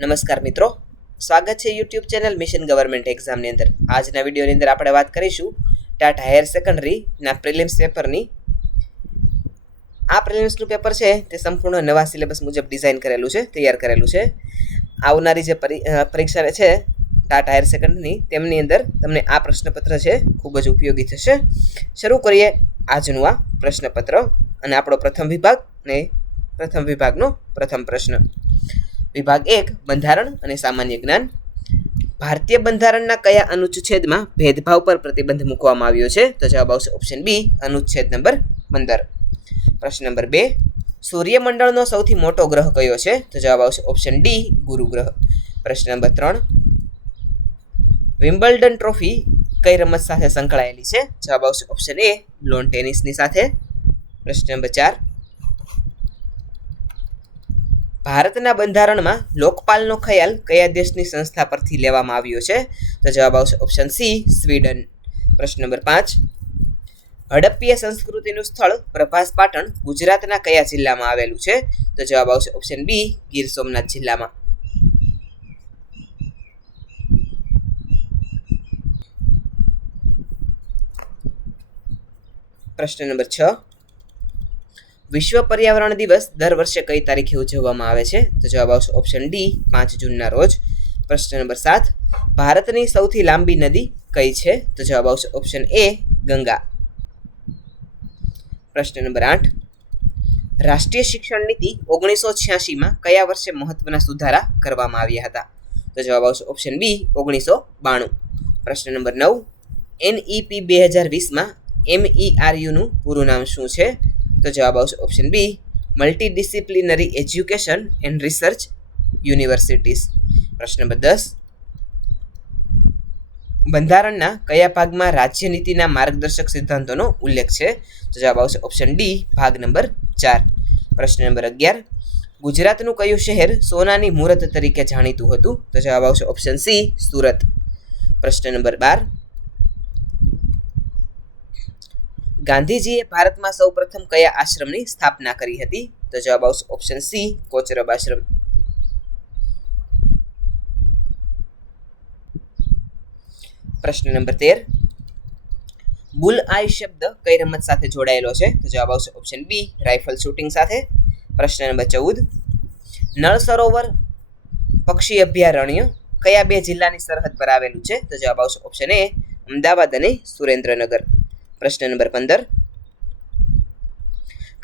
નમસ્કાર મિત્રો, સ્વાગત છે યુટ્યુબ ચેનલ મિશન ગવર્મેન્ટ એક્ઝામની અંદર. આજના વિડીયોની અંદર આપણે વાત કરીશું ટાટા હાયર સેકન્ડરીના પ્રિલિમ્સ પેપરની. આ પ્રિલિમ્સનું પેપર છે તે સંપૂર્ણ નવા સિલેબસ મુજબ ડિઝાઇન કરેલું છે, તૈયાર કરેલું છે. આવનારી જે પરીક્ષા છે ટાટા હાયર સેકન્ડરીની, તેમની અંદર તમને આ પ્રશ્નપત્ર છે ખૂબ જ ઉપયોગી થશે. શરૂ કરીએ આજનું આ પ્રશ્નપત્ર અને આપણો પ્રથમ વિભાગ ને પ્રથમ વિભાગનો પ્રથમ પ્રશ્ન. વિભાગ 1 બંધારણ અને સામાન્ય જ્ઞાન. ભારતીય બંધારણના કયા અનુચ્છેદમાં ભેદભાવ પર પ્રતિબંધ મૂકવામાં આવ્યો છે? તો જવાબ આવશે ઓપ્શન બી, અનુચ્છેદ નંબર 15. પ્રશ્ન નંબર 2, સૂર્યમંડળનો સૌથી મોટો ગ્રહ કયો છે? તો જવાબ આવશે ઓપ્શન ડી, ગુરુ ગ્રહ. પ્રશ્ન નંબર 3, વિમ્બલ્ડન ટ્રોફી કઈ રમત સાથે સંકળાયેલી છે? જવાબ આવશે ઓપ્શન એ, લોન ટેનિસની સાથે. પ્રશ્ન નંબર 4, ભારતના બંધારણમાં લોકપાલનો ખ્યાલ કયા દેશની સંસ્થા પરથી લેવામાં આવ્યો છે? તો જવાબ આવશે ઓપ્શન સી, સ્વીડન. પ્રશ્ન નંબર 5, હડપ્પીય સંસ્કૃતિનું સ્થળ પ્રભાસ પાટણ ગુજરાતના કયા જિલ્લામાં આવેલું છે? તો જવાબ આવશે ઓપ્શન બી, ગીર સોમનાથ જિલ્લામાં. પ્રશ્ન નંબર 6, વિશ્વ પર્યાવરણ દિવસ દર વર્ષે કઈ તારીખે ઉજવવામાં આવે છે? તો જવાબ આવશે ઓપ્શન ડી, 5 જૂનના રોજ. પ્રશ્ન નંબર 7, ભારતની સૌથી લાંબી નદી કઈ છે? તો જવાબ આવશે ઓપ્શન એ, ગંગા. પ્રશ્ન નંબર 8, રાષ્ટ્રીય શિક્ષણ નીતિ 1986માં કયા વર્ષે મહત્વના સુધારા કરવામાં આવ્યા હતા? તો જવાબ આવશે ઓપ્શન બી, 1992. પ્રશ્ન નંબર 9, NEP 2020માં MERUનું પૂરું નામ શું છે? તો જવાબ આવશે option B, multidisciplinary education and research universities. પ્રશ્ન નંબર 10, બંધારણના કયા ભાગમાં રાજ્યનીતિના માર્ગદર્શક સિદ્ધાંતોનો ઉલ્લેખ છે? તો જવાબ આવશે ઓપ્શન ડી, ભાગ નંબર 4. પ્રશ્ન નંબર 11, ગુજરાતનું કયું શહેર સોનાની મૂરત તરીકે જાણીતું હતું? તો જવાબ આવશે ઓપ્શન સી, સુરત. પ્રશ્ન નંબર 12, ગાંધીજીએ ભારતમાં સૌપ્રથમ કયા આશ્રમની સ્થાપના કરી હતી? તો જવાબ આવશે ઓપ્શન સી, કોચરબ આશ્રમ. પ્રશ્ન નંબર 13, બુલ આઈ શબ્દ કઈ રમત સાથે જોડાયેલો છે? તો જવાબ આવશે ઓપ્શન બી, રાઇફલ શૂટિંગ સાથે. પ્રશ્ન નંબર 14, નળ સરોવર પક્ષી અભયારણ્ય કયા બે જિલ્લાની સરહદ પર આવેલું છે? તો જવાબ આવશે ઓપ્શન એ, અમદાવાદ અને સુરેન્દ્રનગર. પ્રશ્ન નંબર 15,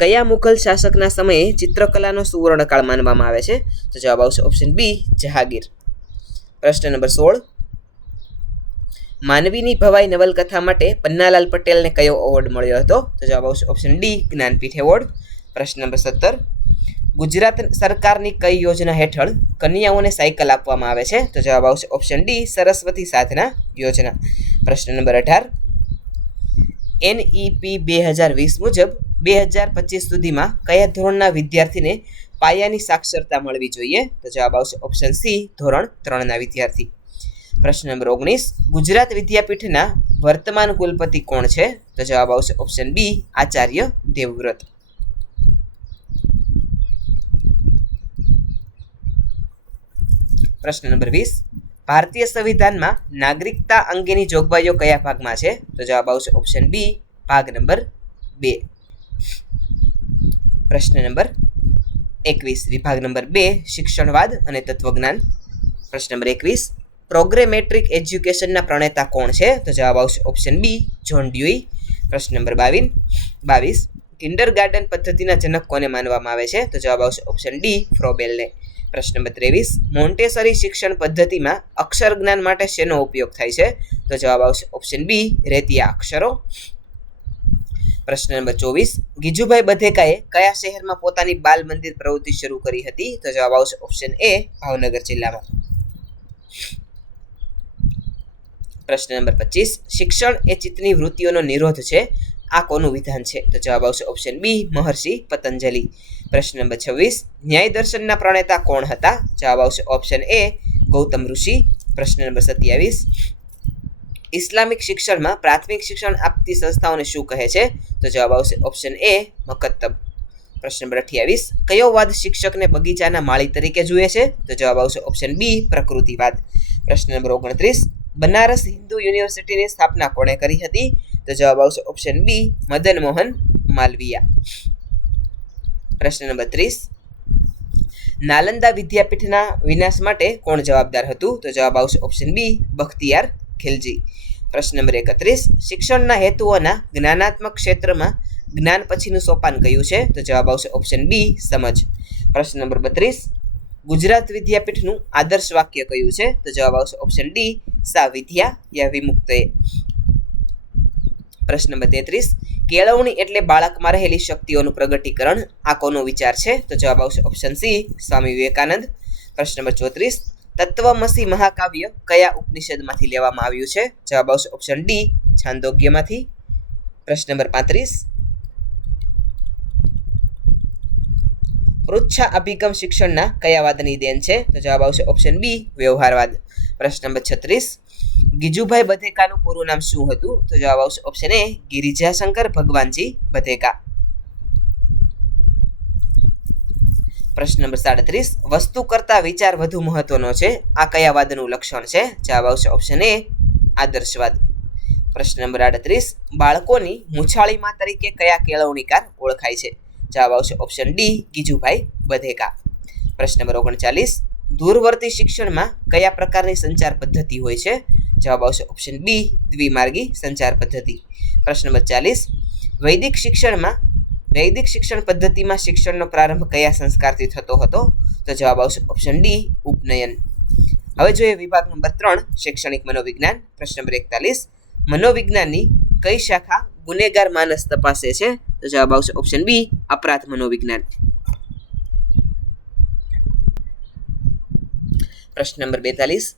કયા મુઘલ શાસકના સમયે ચિત્રકલાનો સુવર્ણકાળ માનવામાં આવે છે? તો જવાબ આવશે ઓપ્શન બી, જહાંગીર. પ્રશ્ન નંબર 16, માનવીની ભવાઈ નવલકથા માટે પન્નાલાલ પટેલને કયો એવોર્ડ મળ્યો હતો? તો જવાબ આવશે ઓપ્શન ડી, જ્ઞાનપીઠ એવોર્ડ. પ્રશ્ન નંબર 17, ગુજરાત સરકારની કઈ યોજના હેઠળ કન્યાઓને સાયકલ આપવામાં આવે છે? તો જવાબ આવશે ઓપ્શન ડી, સરસ્વતી સાધના યોજના. પ્રશ્ન નંબર 18, NEP 2020 મુજબ 2025 સુધીમાં કયા ધોરણના વિદ્યાર્થીને પાયાની સાક્ષરતા મળવી જોઈએ? તો જવાબ આવશે ઓપ્શન સી, ધોરણ 3ના વિદ્યાર્થી. પ્રશ્ન નંબર 19, ગુજરાત વિદ્યાપીઠના વર્તમાન કુલપતિ કોણ છે? તો જવાબ આવશે ઓપ્શન બી, આચાર્ય દેવવ્રત. પ્રશ્ન નંબર 20, ભારતીય સંવિધાનમાં નાગરિકતા અંગેની જોગવાઈઓ કયા ભાગમાં છે? તો જવાબ આવશે ઓપ્શન બી, ભાગ નંબર 2. પ્રશ્ન નંબર 21, વિભાગ નંબર 2 શિક્ષણવાદ અને તત્વજ્ઞાન. પ્રશ્ન નંબર 21, પ્રોગ્રેમેટ્રિક એજ્યુકેશનના પ્રણેતા કોણ છે? તો જવાબ આવશે ઓપ્શન બી, જ્હોન ડ્યુઈ. પ્રશ્ન નંબર 22, કિન્ડરગાર્ટન પદ્ધતિના જનક કોને માનવામાં આવે છે? તો જવાબ આવશે ઓપ્શન ડી, ફ્રોબેલને. પ્રશ્ન નંબર 23, મોન્ટેસરી શિક્ષણ પદ્ધતિમાં અક્ષર જ્ઞાન માટે શેનો ઉપયોગ થાય છે? તો જવાબ આવશે ઓપ્શન બી, રેતીયા અક્ષરો. પ્રશ્ન નંબર 24, ગીજુભાઈ બધેકાએ કયા શહેરમાં પોતાની બાલ મંદિર પ્રવૃત્તિ શરૂ કરી હતી? તો જવાબ આવશે ઓપ્શન એ, ભાવનગર જિલ્લામાં. પ્રશ્ન નંબર 25, શિક્ષણ એ ચિત્તની વૃત્તિઓનો નિરોધ છે, આ કોનું વિધાન છે? તો જવાબ આવશે ઓપ્શન બી, મહર્ષિ પતંજલિ. પ્રશ્ન નંબર 26, ન્યાય દર્શનના પ્રણેતા કોણ હતા? જવાબ આવશે ઓપ્શન એ, ગૌતમ ઋષિ. પ્રશ્ન નંબર 27, ઇસ્લામિક શિક્ષણમાં પ્રાથમિક શિક્ષણ આપતી સંસ્થાઓને શું કહે છે? તો જવાબ આવશે ઓપ્શન એ, મકતબ. પ્રશ્ન નંબર 28 કયો વાદ શિક્ષકને બગીચાના માળી તરીકે જુએ છે? તો જવાબ આવશે ઓપ્શન બી પ્રકૃતિવાદ. પ્રશ્ન નંબર 29 બનારસ હિન્દુ યુનિવર્સિટીની સ્થાપના કોણે કરી હતી? તો જવાબ આવશે ઓપ્શન બી મદન મોહન માલવીયા. પ્રશ્ન નંબર 30 નાલંદા વિદ્યાપીઠના વિનાશ માટે કોણ જવાબદાર હતું? તો જવાબ આવશે ઓપ્શન બી બખ્તિયાર ખિલજી. પ્રશ્ન નંબર 31 શિક્ષણના હેતુઓના જ્ઞાનાત્મક ક્ષેત્રમાં જ્ઞાન પછીનું સોપાન કયું છે? તો જવાબ આવશે ઓપ્શન બી સમજ. પ્રશ્ન નંબર 32 ગુજરાત વિદ્યાપીઠનું આદર્શ વાક્ય કયું છે? તો જવાબ આવશે ઓપ્શન ડી સા વિદ્યા યા વિમુક્તએ. પ્રશ્ન નંબર 33 કેળવણી એટલે બાળકમાં રહેલી શક્તિઓનું પ્રગટીકરણ. આ કોનો વિચાર છે? તો જવાબ આવશે ઓપ્શન સી સ્વામી વિવેકાનંદ. પ્રશ્ન નંબર 34 તત્વમસી મહાકાવ્ય કયા ઉપનિષદમાંથી લેવામાં આવ્યું છે? જવાબ આવશે ઓપ્શન ડી છાંદોગ્યમાંથી. પ્રશ્ન નંબર 35 પૃચ્છા અભિગમ શિક્ષણના કયા વાદની દેન છે? તો જવાબ આવશે ઓપ્શન બી વ્યવહારવાદ. પ્રશ્ન નંબર 36 ગીજુભાઈ બધેકાનું પૂરું નામ શું હતું? તો જવાબ આવશે ઓપ્શન એ ગિરિજાશંકર ભગવાનજી બધેકા. પ્રશ્ન નંબર 37 વસ્તુ કરતા વિચાર વધુ મહત્વનો છે. આ કયા વાદનું લક્ષણ છે? જવાબ આવશે ઓપ્શન એ આદર્શવાદ. પ્રશ્ન નંબર 38 બાળકોની મૂછાળીમાં તરીકે કયા કેળવણીકાર ઓળખાય છે? જવાબ આવશે ઓપ્શન ડી ગીજુભાઈ બધેકા. પ્રશ્ન નંબર 39 દૂરવર્તી શિક્ષણમાં કયા પ્રકારની સંચાર પદ્ધતિ હોય છે? જવાબ આવશે ઓપ્શન બી દ્વિમાર્ગી સંચાર પદ્ધતિ. પ્રશ્ન નંબર 40 વૈદિક શિક્ષણ પદ્ધતિમાં શિક્ષણનો પ્રારંભ કયા સંસ્કારથી થતો હતો? તો જવાબ આવશે ઓપ્શન ડી ઉપનયન. હવે જોઈએ વિભાગ નંબર 3 શૈક્ષણિક મનોવિજ્ઞાન. પ્રશ્ન નંબર 41 મનોવિજ્ઞાનની કઈ શાખા ગુનેગાર માનસ તપાસે છે? તો જવાબ આવશે ઓપ્શન બી અપરાધ મનોવિજ્ઞાન. પ્રશ્ન નંબર 42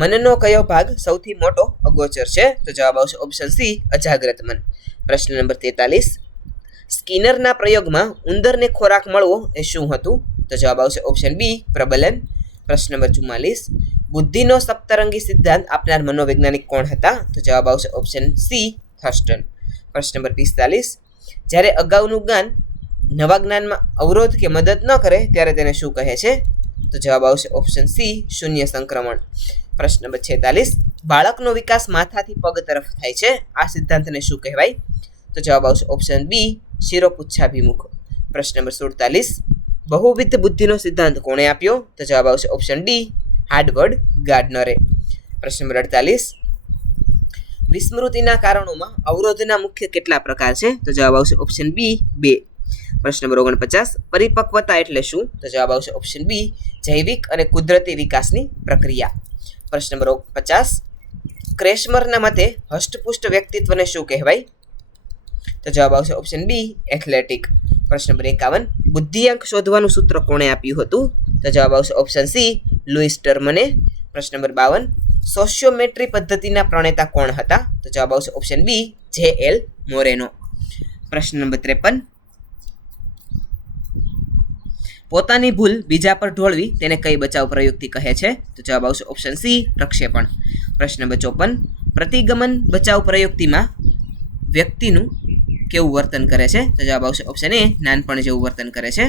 મનનો કયો ભાગ સૌથી મોટો અગોચર છે? તો જવાબ આવશે ઓપ્શન સી અજાગ્રત મન. પ્રશ્ન નંબર 43 સ્કિનરના પ્રયોગમાં ઉંદરને ખોરાક મળવો એ શું હતું? તો જવાબ આવશે ઓપ્શન બી પ્રબલન. પ્રશ્ન નંબર 44 બુદ્ધિનો સપ્તરંગી સિદ્ધાંત આપનાર મનોવૈજ્ઞાનિક કોણ હતા? તો જવાબ આવશે ઓપ્શન સી થર્સ્ટન. પ્રશ્ન નંબર 45 જ્યારે અગાઉનું જ્ઞાન નવા જ્ઞાનમાં અવરોધ કે મદદ ન કરે ત્યારે તેને શું કહે છે? તો જવાબ આવશે ઓપ્શન સી શૂન્ય સંક્રમણ. પ્રશ્ન નંબર 46 બાળકનો વિકાસ માથાથી પગ તરફ થાય છે. આ સિદ્ધાંતને શું કહેવાય? તો જવાબ આવશે ઓપ્શન બી શિરોપુચ્છાભિમુખ. પ્રશ્ન નંબર 47 બહુવિધ બુદ્ધિનો સિદ્ધાંત કોણે આપ્યો? તો જવાબ આવશે ઓપ્શન ડી હાર્વર્ડ ગાર્ડનરે. પ્રશ્ન નંબર 48 વિસ્મૃતિના કારણોમાં અવરોધના મુખ્ય કેટલા પ્રકાર છે? તો જવાબ આવશે ઓપ્શન બી 2. પ્રશ્ન નંબર 49 પરિપક્વતા એટલે શું? તો જવાબ આવશે ઓપ્શન બી જૈવિક અને કુદરતી વિકાસની પ્રક્રિયા. પ્રશ્ન નંબર 50 ક્રેશમરના મતે હષ્ટપુષ્ટ વ્યક્તિત્વને શું કહેવાય? તો જવાબ આવશે ઓપ્શન બી એથ્લેટિક. પ્રશ્ન નંબર 51 બુદ્ધિઆંક શોધવાનું સૂત્ર કોણે આપ્યું હતું? તો જવાબ આવશે ઓપ્શન સી લુઈસ ટર્મને. પ્રશ્ન નંબર 52 સોશિયોમેટ્રી પદ્ધતિના પ્રણેતા કોણ હતા? તો જવાબ આવશે ઓપ્શન બી જે.એલ. મોરેનો. પ્રશ્ન નંબર 53 પોતાની ભૂલ બીજા પર ઢોળવી તેને કઈ બચાવ પ્રયુક્તિ કહે છે? તો જવાબ આવશે ઓપ્શન સી પ્રક્ષેપણ. પ્રશ્ન નંબર 54 પ્રતિગમન બચાવ પ્રયુક્તિમાં વ્યક્તિનું કેવું વર્તન કરે છે? તો જવાબ આવશે ઓપ્શન એ નાનપણ જેવું વર્તન કરે છે.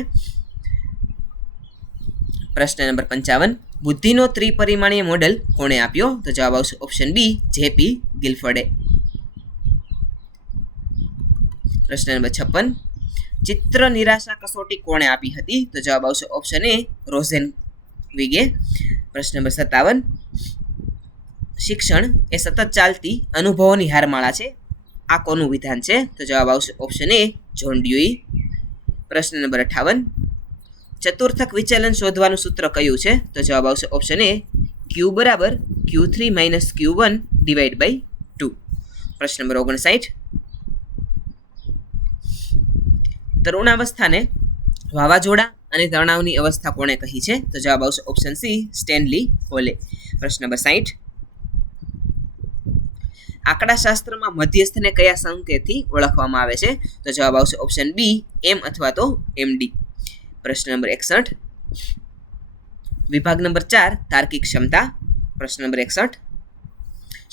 પ્રશ્ન નંબર 55 બુદ્ધિનો ત્રિપરિમાણીય મોડેલ કોણે આપ્યો? તો જવાબ આવશે ઓપ્શન બી જે.પી. ગિલફર્ડે. પ્રશ્ન નંબર 56 ચિત્ર નિરાશા કસોટી કોણે આપી હતી? તો જવાબ આવશે ઓપ્શન એ રોઝેન વિગે. પ્રશ્ન નંબર 57 શિક્ષણ એ સતત ચાલતી અનુભવોની હારમાળા છે. આ કોનું વિધાન છે? તો જવાબ આવશે ઓપ્શન એ જ્હોન ડ્યુઈ. પ્રશ્ન નંબર 58 ચતુર્થક વિચલન શોધવાનું સૂત્ર કયું છે? તો જવાબ આવશે ઓપ્શન એ ક્યુ બરાબર Q3 - Q1 ડિવાઈડ બાય 2. પ્રશ્ન નંબર 59 તરુણાવસ્થાને વાવાઝોડા અને તણાવની અવસ્થા કોણે કહી છે? તો જવાબ આવશે ઓપ્શન સી સ્ટેનલી હોલે. પ્રશ્ન નંબર 60 આંકડાશાસ્ત્રમાં મધ્યસ્થને કયા સંકેતથી ઓળખવામાં આવે છે? તો જવાબ આવશે ઓપ્શન બી એમ અથવા તો MD. પ્રશ્ન નંબર 61 વિભાગ નંબર 4 તાર્કિક ક્ષમતા. પ્રશ્ન નંબર 61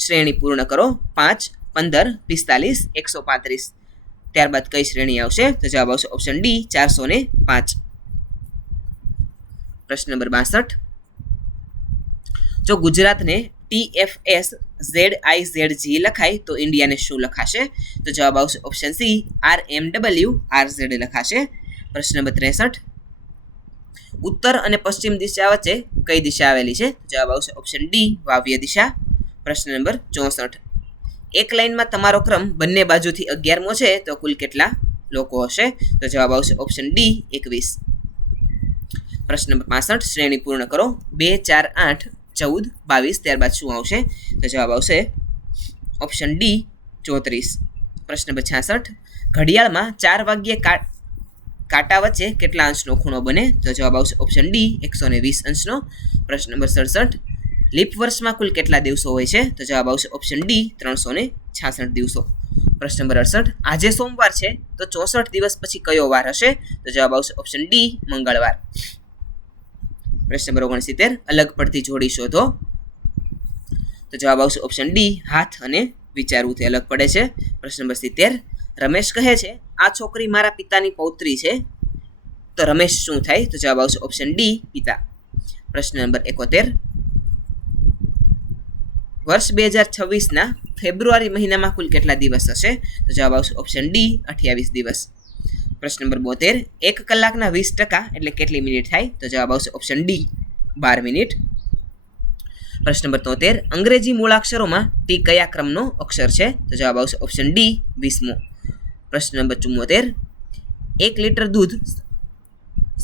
શ્રેણી પૂર્ણ કરો 5, 15, 45, 135. ત્યારબાદ કઈ શ્રેણી આવશે? તો જવાબ આવશે ઓપ્શન ડી 405. પ્રશ્ન નંબર 62. જો ગુજરાતને TFS ZIZG લખાય તો ઇન્ડિયાને શું લખાશે? તો જવાબ આવશે ઓપ્શન સી RMWRZ લખાશે. પ્રશ્ન નંબર 63. ઉત્તર અને પશ્ચિમ દિશા વચ્ચે કઈ દિશા આવેલી છે? જવાબ આવશે ઓપ્શન ડી વાવ્ય દિશા. પ્રશ્ન નંબર 64. એક લાઇનમાં તમારો ક્રમ બંને બાજુથી 11મો છે તો કુલ કેટલા લોકો હશે? તો જવાબ આવશે ઓપ્શન ડી 21. પ્રશ્ન નંબર 65. શ્રેણી પૂર્ણ કરો. 2, 4, 8, 14, 22 ત્યારબાદ શું આવશે? તો જવાબ આવશે ઓપ્શન ડી 34. પ્રશ્ન નંબર 66. ઘડિયાળમાં 4 વાગ્યે કાંટા વચ્ચે કેટલા અંશનો ખૂણો બને? તો જવાબ આવશે ઓપ્શન ડી 120 અંશનો. પ્રશ્ન નંબર 67. લીપ વર્ષમાં કુલ કેટલા દિવસો હોય છે? તો જવાબ આવશે ઓપ્શન ડી 366 દિવસો. પ્રશ્ન નંબર 68. આજે સોમવાર છે તો 64 દિવસ પછી કયો વાર હશે? તો જવાબ આવશે ઓપ્શન ડી મંગળવાર. પ્રશ્ન નંબર 69. અલગ પડતી જોડી શોધો. તો જવાબ આવશે ઓપ્શન ડી હાથ અને વિચારવુંથી અલગ પડે છે. પ્રશ્ન નંબર 70. રમેશ કહે છે આ છોકરી મારા પિતાની પૌત્રી છે તો રમેશ શું થાય? તો જવાબ આવશે ઓપ્શન ડી પિતા. પ્રશ્ન નંબર 71. વર્ષ 2026ના ફેબ્રુઆરી મહિનામાં કુલ કેટલા દિવસ હશે? તો જવાબ આવશે ઓપ્શન ડી 28 દિવસ. પ્રશ્ન નંબર 72. 1 કલાકના 20% એટલે કેટલી મિનિટ થાય? તો જવાબ આવશે ઓપ્શન ડી 12 મિનિટ. પ્રશ્ન નંબર 73. અંગ્રેજી મૂળાક્ષરોમાં ટી કયા ક્રમનો અક્ષર છે? તો જવાબ આવશે ઓપ્શન ડી 20મો. પ્રશ્ન નંબર 74. 1 લીટર દૂધ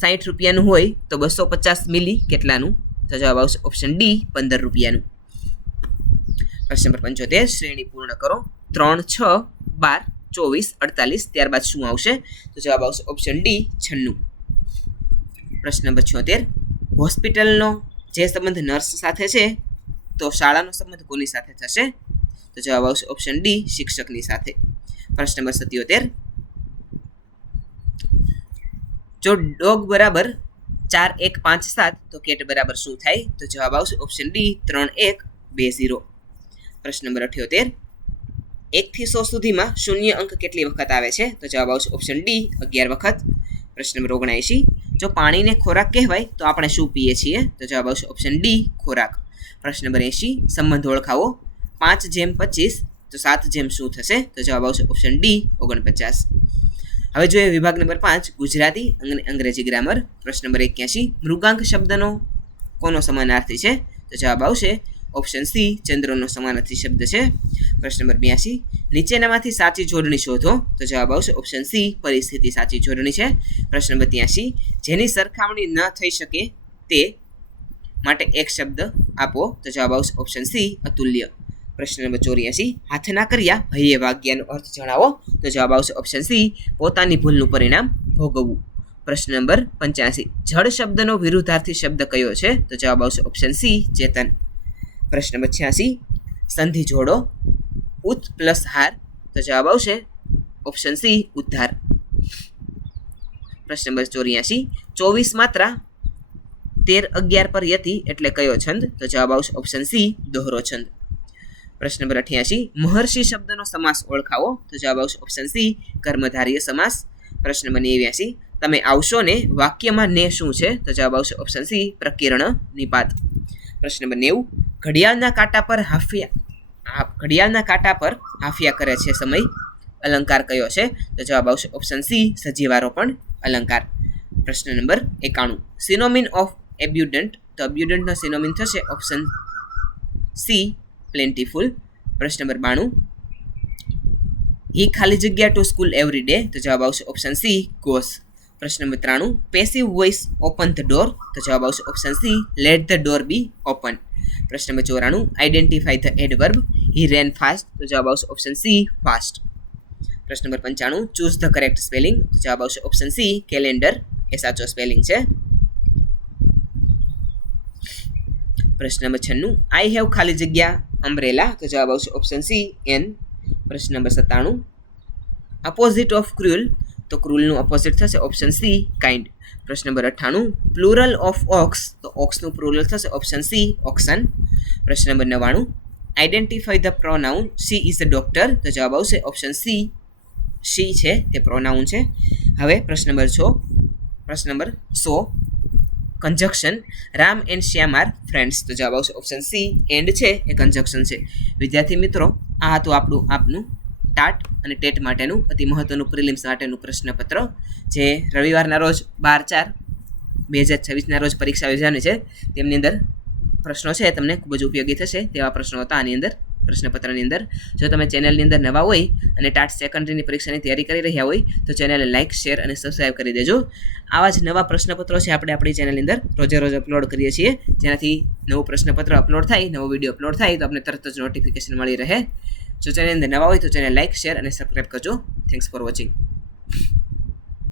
60 રૂપિયાનું હોય તો 250 મિલી કેટલાનું? તો જવાબ આવશે ઓપ્શન ડી 15 રૂપિયાનું. પ્રશ્ન નંબર 75. શ્રેણી પૂર્ણ કરો. 3, 6, 12, 24, 48 ત્યારબાદ શું આવશે? તો જવાબ આવશે ઓપ્શન ડી 96. પ્રશ્ન નંબર 76. હોસ્પિટલનો જે સંબંધ નર્સ સાથે છે તો શાળાનો સંબંધ કોની સાથે થશે? તો જવાબ આવશે ઓપ્શન ડી શિક્ષકની સાથે. પ્રશ્ન નંબર 77. જો ડોગ બરાબર 4, 1, 5, 7 તો કેટ બરાબર શું થાય? તો જવાબ આવશે ઓપ્શન ડી 3, 1, 2, 0. પ્રશ્ન નંબર 78. 1 થી 100 સુધીમાં શૂન્ય અંક કેટલી વખત આવે છે? તો જવાબ આવશે ઓપ્શન ડી 11 વખત. પ્રશ્ન નંબર 79. જો પાણીને ખોરાક કહેવાય તો આપણે શું પીએ છીએ? તો જવાબ આવશે ઓપ્શન ડી ખોરાક. પ્રશ્ન નંબર 80. સંબંધ ઓળખાવો. 5:25 તો 7 શું થશે? તો જવાબ આવશે ઓપ્શન ડી 49. હવે જોઈએ વિભાગ નંબર 5 ગુજરાતી અને અંગ્રેજી ગ્રામર. પ્રશ્ન નંબર 81. મૃગાંક શબ્દનો કોનો સમાનાર્થી છે? તો જવાબ આવશે ઓપ્શન સી ચંદ્રનો સમાનાર્થી શબ્દ છે. પ્રશ્ન નંબર 82. નીચેનામાંથી સાચી જોડણી શોધો. તો જવાબ આવશે ઓપ્શન સી પરિસ્થિતિ સાચી જોડણી છે. પ્રશ્ન નંબર 83. જેની સરખામણી ન થઈ શકે તે માટે એક શબ્દ આપો. તો જવાબ આવશે ઓપ્શન સી અતુલ્ય. પ્રશ્ન નંબર 84. હાથના કર્યા હૈયે વાગ્યાનો અર્થ જણાવો. તો જવાબ આવશે ઓપ્શન સી પોતાની ભૂલનું પરિણામ ભોગવવું. પ્રશ્ન નંબર 85. જળ શબ્દનો વિરુદ્ધાર્થી શબ્દ કયો છે? તો જવાબ આવશે ઓપ્શન સી ચેતન. પ્રશ્ન નંબર 86. સંધિ જોડો. ઉત પ્લસ હાર તો જવાબ આવશે ઓપ્શન સી ઉદ્ધાર. પ્રશ્ન નંબર 84. 24 માત્રા 13, 11 પર યતિ એટલે કયો છંદ? તો જવાબ આવશે ઓપ્શન સી દોહરો છંદ. પ્રશ્ન નંબર 88. મહર્ષિ શબ્દનો સમાસ ઓળખાવો. તો જવાબ આવશે ઓપ્શન સી કર્મધારય સમાસ. પ્રશ્ન નંબર 89. તમે આવશો ને વાક્યમાં ને શું છે? તો જવાબ આવશે ઓપ્શન સી પ્રકીર્ણ નિપાત. પ્રશ્ન નંબર 90. ઘડિયાળના કાંટા પર હાફિયા કરે છે સમય અલંકાર કયો છે? તો જવાબ આવશે ઓપ્શન સી સજીવારોપણ અલંકાર. પ્રશ્ન નંબર 91. સિનોમિન ઓફ એબ્યુડન્ટ તો એબ્યુડન્ટનો સિનોમિન થશે ઓપ્શન સી પ્લેન્ટીફુલ. પ્રશ્ન નંબર 92. હી ખાલી જગ્યા ટુ સ્કૂલ એવરી ડે તો જવાબ આવશે ઓપ્શન સી ગોસ. પ્રશ્ન નંબર 93. Passive voice open the door તો જવાબ આવશે option C let the door be open. પ્રશ્ન નંબર 94. Identify the adverb he ran fast તો જવાબ આવશે ઓપ્શન સી ફાસ્ટ. પ્રશ્ન નંબર 95. ચૂઝ ધ કરેક્ટ સ્પેલિંગ તો જવાબ આવશે ઓપ્શન સી કેલેન્ડર એ સાચો સ્પેલિંગ છે. પ્રશ્ન નંબર 96. આઈ હેવ ખાલી જગ્યા અમ્બ્રેલા તો જવાબ આવશે ઓપ્શન સી એન. પ્રશ્ન નંબર 97. અપોઝિટ ઓફ ક્રુઅલ તો ક્રુઅલનું અપોઝિટ થશે ઓપ્શન સી કાઇન્ડ. પ્રશ્ન નંબર 98. પ્લુરલ ઓફ ઓક્સ તો ઓક્સનું પ્લુરલ થશે ઓપ્શન સી ઓક્સન. પ્રશ્ન number 99. Identify the pronoun she is a doctor તો જવાબ આવશે ઓપ્શન સી શી છે તે પ્રોનાઉન છે. હવે પ્રશ્ન નંબર 100 conjunction Ram and Shyam are friends. તો જવાબ આવશે ઓપ્શન સી એન્ડ છે એ કંજક્શન છે. વિદ્યાર્થી મિત્રો, આ હતું આપનું ટાટ અને ટેટ માટેનું અતિ મહત્વનું પ્રિલિમ્સ માટેનું પ્રશ્નપત્ર, જે રવિવારના રોજ 12/4/2026ના રોજ પરીક્ષા યોજાવાની છે. તેમની અંદર પ્રશ્નો છે તમને ખૂબ જ ઉપયોગી થશે તેવા પ્રશ્નો હતા આની અંદર, પ્રશ્નપત્રની અંદર. જો તમે ચેનલની અંદર નવા હોય અને ટાટ સેકન્ડરીની પરીક્ષાની તૈયારી કરી રહ્યા હોય તો ચેનલને લાઇક, શેર અને સબસ્ક્રાઈબ કરી દેજો. આવા જ નવા પ્રશ્નપત્રો છે આપણે આપણી ચેનલની અંદર રોજ અપલોડ કરીએ છીએ, જેનાથી નવું પ્રશ્નપત્ર અપલોડ થાય, નવો વિડીયો અપલોડ થાય તો આપણે તરત જ નોટિફિકેશન મળી રહે. જો ચેનલની અંદર નવા હોય તો ચેનલ લાઇક, શેર અને સબસ્ક્રાઈબ કરજો. Thanks for watching.